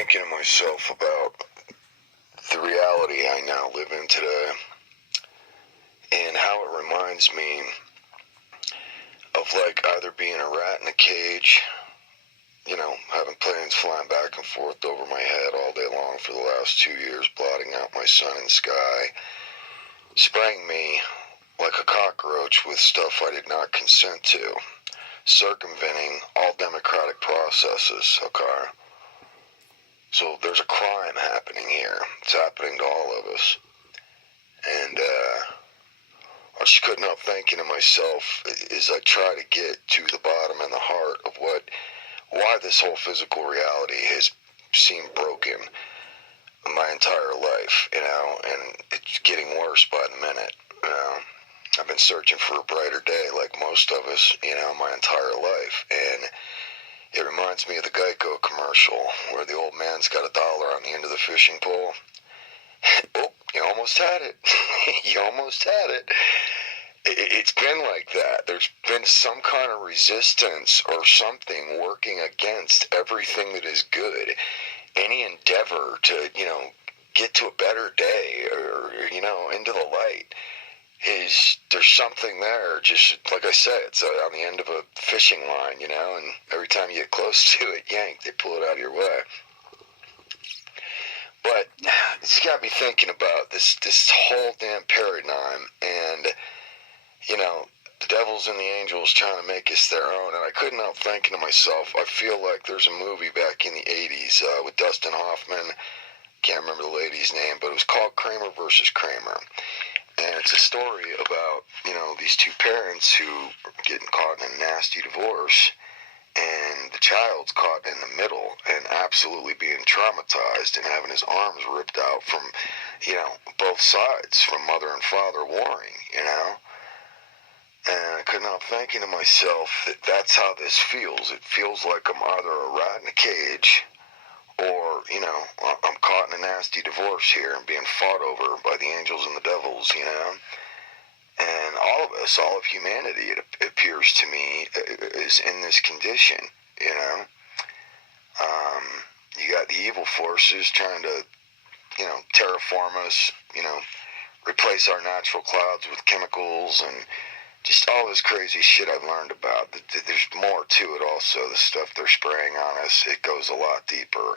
thinking to myself about the reality I now live in today and how it reminds me of like either being a rat in a cage, having planes flying back and forth over my head all day long for the last 2 years, blotting out my sun and sky, spraying me like a cockroach with stuff I did not consent to, circumventing all democratic processes, okay? So there's a crime happening here. It's happening to all of us. And I just couldn't help thinking to myself as I try to get to the bottom and the heart of why this whole physical reality has seemed broken my entire life, and it's getting worse by the minute. I've been searching for a brighter day like most of us, my entire life. And it reminds me of the Geico commercial where the old man's got $1 on the end of the fishing pole. Oh, you almost had it. You almost had it. It's been like that. There's been some kind of resistance or something working against everything that is good. Any endeavor to, get to a better day or, into the light there's something there. Just like I said, it's on the end of a fishing line, and every time you get close to it, yank, they pull it out of your way. But it's got me thinking about this whole damn paradigm, and the devils and the angels trying to make us their own. And I couldn't help thinking to myself, I feel like there's a movie back in the 80s with Dustin Hoffman. Can't remember the lady's name, but it was called Kramer versus Kramer. And it's a story about, these two parents who are getting caught in a nasty divorce, and the child's caught in the middle and absolutely being traumatized and having his arms ripped out from, both sides, from mother and father warring, And I couldn't help thinking to myself that that's how this feels. It feels like I'm either a rat in a cage or, I'm caught in a nasty divorce here and being fought over by the angels and the devils, And all of us, all of humanity, it appears to me, is in this condition, You got the evil forces trying to, terraform us, replace our natural clouds with chemicals and just all this crazy shit I've learned about. There's more to it also. The stuff they're spraying on us, it goes a lot deeper.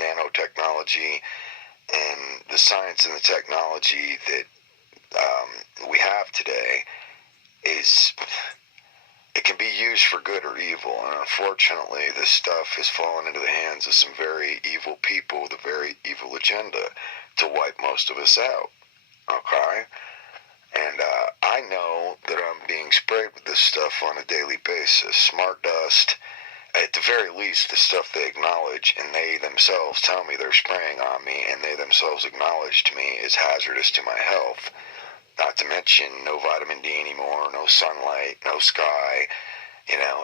Nanotechnology and the science and the technology that we have today it can be used for good or evil. And unfortunately, this stuff has fallen into the hands of some very evil people with a very evil agenda to wipe most of us out. Okay? And I know that I'm being sprayed with this stuff on a daily basis. Smart dust, at the very least, the stuff they acknowledge, and they themselves tell me they're spraying on me, and they themselves acknowledge to me is hazardous to my health. Not to mention no vitamin D anymore, no sunlight, no sky.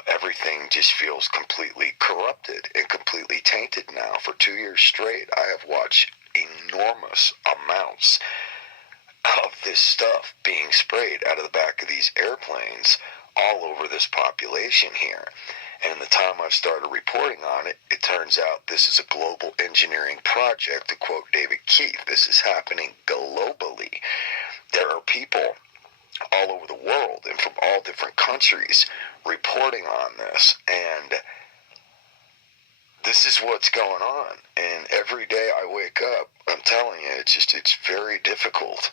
Everything just feels completely corrupted and completely tainted now. For 2 years straight, I have watched enormous amounts of this stuff being sprayed out of the back of these airplanes all over this population here. And in the time I've started reporting on it, it turns out this is a global engineering project. To quote David Keith, this is happening globally. There are people all over the world and from all different countries reporting on this, and this is what's going on. And every day I wake up, I'm telling you, it's very difficult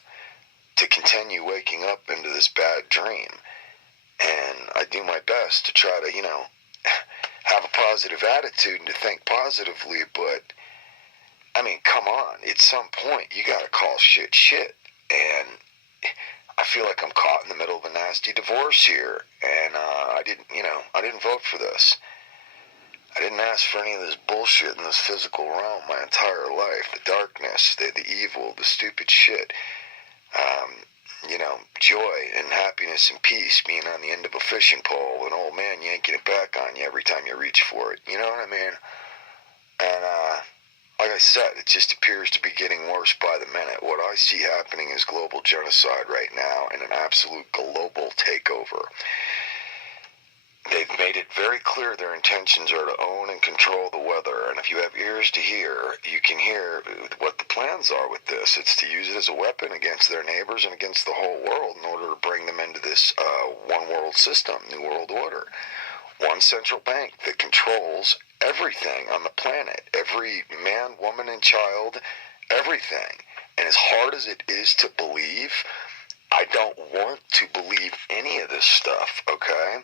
to continue waking up into this bad dream. And I do my best to try to, have a positive attitude and to think positively, but, come on, at some point, you gotta call shit shit. And I feel like I'm caught in the middle of a nasty divorce here, and I didn't vote for this. I didn't ask for any of this bullshit in this physical realm my entire life. The darkness, the evil, the stupid shit. Joy and happiness and peace being on the end of a fishing pole, an old man yanking it back on you every time you reach for it. You know what I mean? And, like I said, it just appears to be getting worse by the minute. What I see happening is global genocide right now and an absolute global takeover. they've made it very clear their intentions are to own and control the weather. And if you have ears to hear, you can hear what the plans are with this. It's to use it as a weapon against their neighbors and against the whole world in order to bring them into this one world system, New World Order. One central bank that controls everything on the planet, every man, woman, and child, everything. And as hard as it is to believe, I don't want to believe any of this stuff, okay?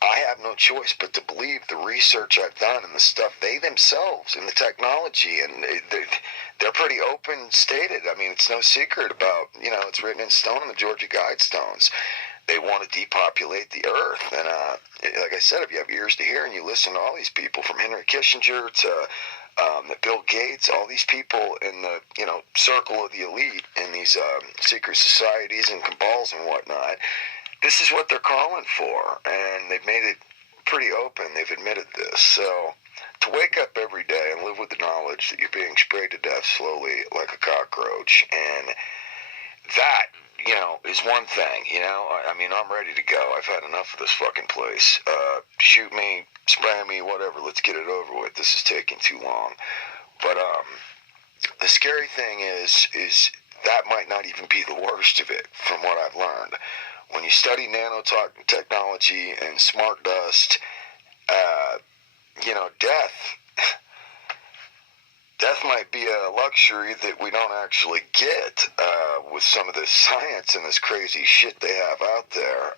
I have no choice but to believe the research I've done and the stuff they themselves and the technology, and they're pretty open stated. I mean, it's no secret about, it's written in stone in the Georgia Guidestones. They want to depopulate the earth. And like I said, if you have ears to hear and you listen to all these people, from Henry Kissinger to Bill Gates, all these people in the circle of the elite in these secret societies and cabals and whatnot, this is what they're calling for, and they've made it pretty open. They've admitted this. So to wake up every day and live with the knowledge that you're being sprayed to death slowly like a cockroach, and that, is one thing. I mean, I'm ready to go. I've had enough of this fucking place. Shoot me, spray me, whatever. Let's get it over with. This is taking too long. But the scary thing is that might not even be the worst of it, from what I've learned. When you study nanotechnology and smart dust, death might be a luxury that we don't actually get with some of this science and this crazy shit they have out there.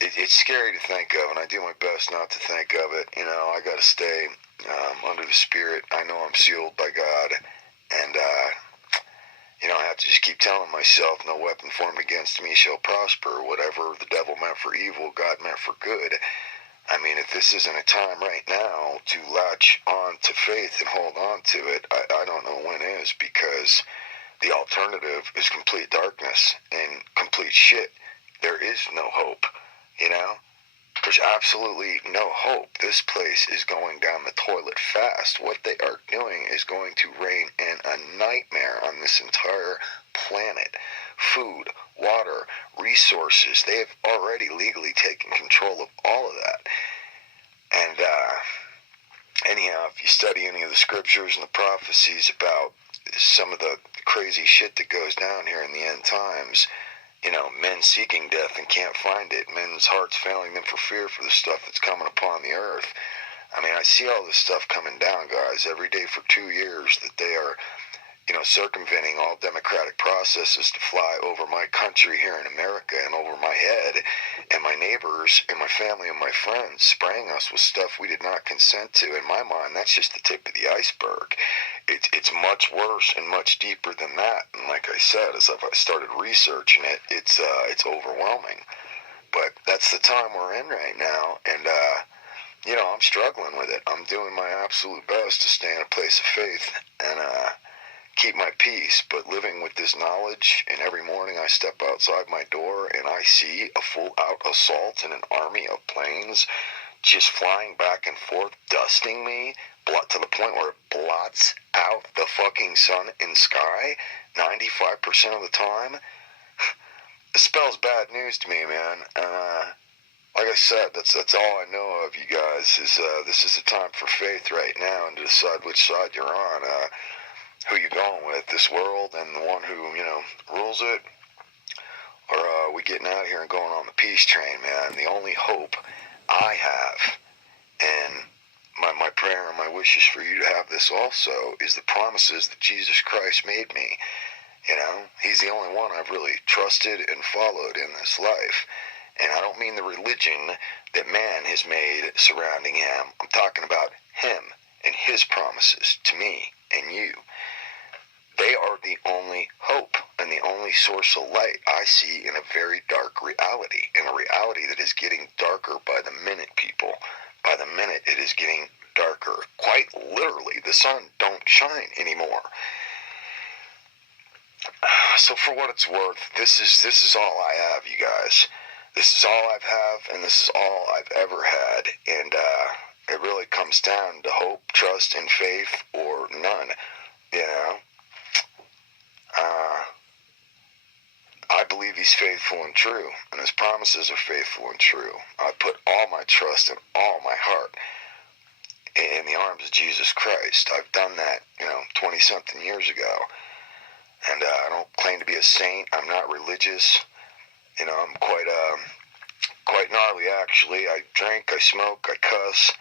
It's scary to think of, and I do my best not to think of it. I got to stay under the Spirit. I know I'm sealed by God, and I have to just keep telling myself, no weapon formed against me shall prosper. Whatever the devil meant for evil, God meant for good. I mean, if this isn't a time right now to latch on to faith and hold on to it, I don't know when is, because the alternative is complete darkness and complete shit. There is no hope, There's absolutely no hope. This place is going down the toilet fast. What they are doing is going to reign in a nightmare on this entire planet. Food, water, resources. They have already legally taken control of all of that. And anyhow, if you study any of the scriptures and the prophecies about some of the crazy shit that goes down here in the end times, men seeking death and can't find it, men's hearts failing them for fear for the stuff that's coming upon the earth. I mean, I see all this stuff coming down, guys, every day for 2 years, that they are, circumventing all democratic processes to fly over my country here in America and over my head and my neighbors and my family and my friends, spraying us with stuff we did not consent to. In my mind, that's just the tip of the iceberg. It's much worse and much deeper than that. And like I said, as I've started researching it, it's overwhelming. But that's the time we're in right now, and I'm struggling with it. I'm doing my absolute best to stay in a place of faith and keep my peace, but living with this knowledge, and every morning I step outside my door and I see a full-out assault and an army of planes just flying back and forth, dusting me, to the point where it blots out the fucking sun and sky 95% of the time. It spells bad news to me, man. Like I said, that's all I know of, you guys, is this is the time for faith right now, and to decide which side you're on, who you going with, this world and the one who, rules it, or are we getting out of here and going on the peace train, man? The only hope I have, and my prayer and my wishes for you to have this also, is the promises that Jesus Christ made me. He's the only one I've really trusted and followed in this life. And I don't mean the religion that man has made surrounding him. I'm talking about him and his promises to me and you. They are the only hope and the only source of light I see in a very dark reality, in a reality that is getting darker by the minute, people. By the minute, it is getting darker. Quite literally, the sun don't shine anymore. So for what it's worth, this is all I have, you guys. This is all I've have, and this is all I've ever had. And it really comes down to hope, trust, and faith, or none. I believe he's faithful and true, and his promises are faithful and true. I put all my trust and all my heart in the arms of Jesus Christ. I've done that, 20-something years ago. And I don't claim to be a saint. I'm not religious. I'm quite gnarly, actually. I drink, I smoke, I cuss,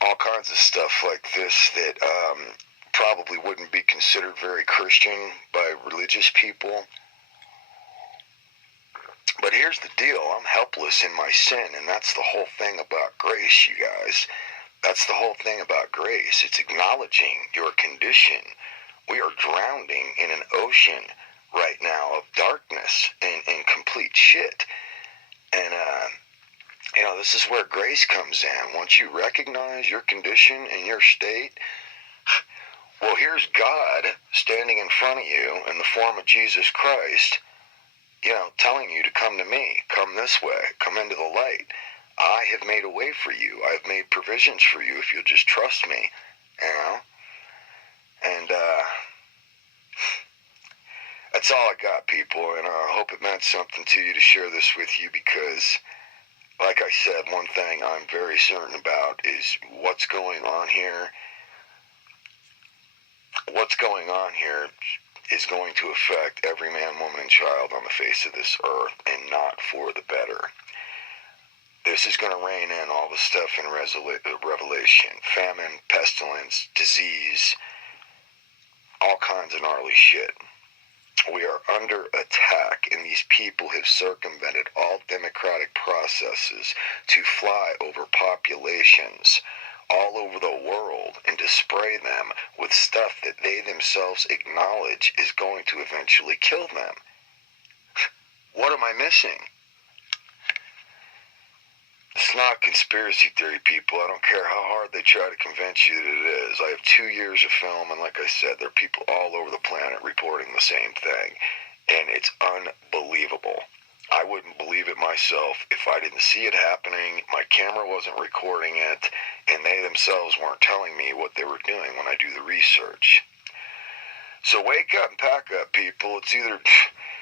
all kinds of stuff like this that probably wouldn't be considered very Christian by religious people. But here's the deal. I'm helpless in my sin, and that's the whole thing about grace, you guys. That's the whole thing about grace. It's acknowledging your condition. We are drowning in an ocean right now of darkness and complete shit. And, this is where grace comes in. Once you recognize your condition and your state, well, here's God standing in front of you in the form of Jesus Christ, telling you to come to me, come this way, come into the light. I have made a way for you. I have made provisions for you if you'll just trust me, And, that's all I got, people, and I hope it meant something to you to share this with you because, like I said, one thing I'm very certain about is what's going on here. What's going on here is going to affect every man, woman, and child on the face of this earth, and not for the better. This is going to rein in all the stuff in Revelation. Famine, pestilence, disease, all kinds of gnarly shit. We are under attack, and these people have circumvented all democratic processes to fly over populations all over the world and to spray them with stuff that they themselves acknowledge is going to eventually kill them. What am I missing? It's not conspiracy theory, people. I don't care how hard they try to convince you that it is. I have 2 years of film, and like I said, there are people all over the planet reporting the same thing, and it's unbelievable. I wouldn't believe it myself if I didn't see it happening, my camera wasn't recording it, and they themselves weren't telling me what they were doing when I do the research. So wake up and pack up, people. It's either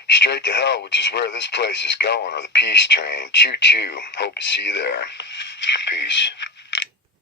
straight to hell, which is where this place is going, or the peace train. Choo-choo. Hope to see you there. Peace.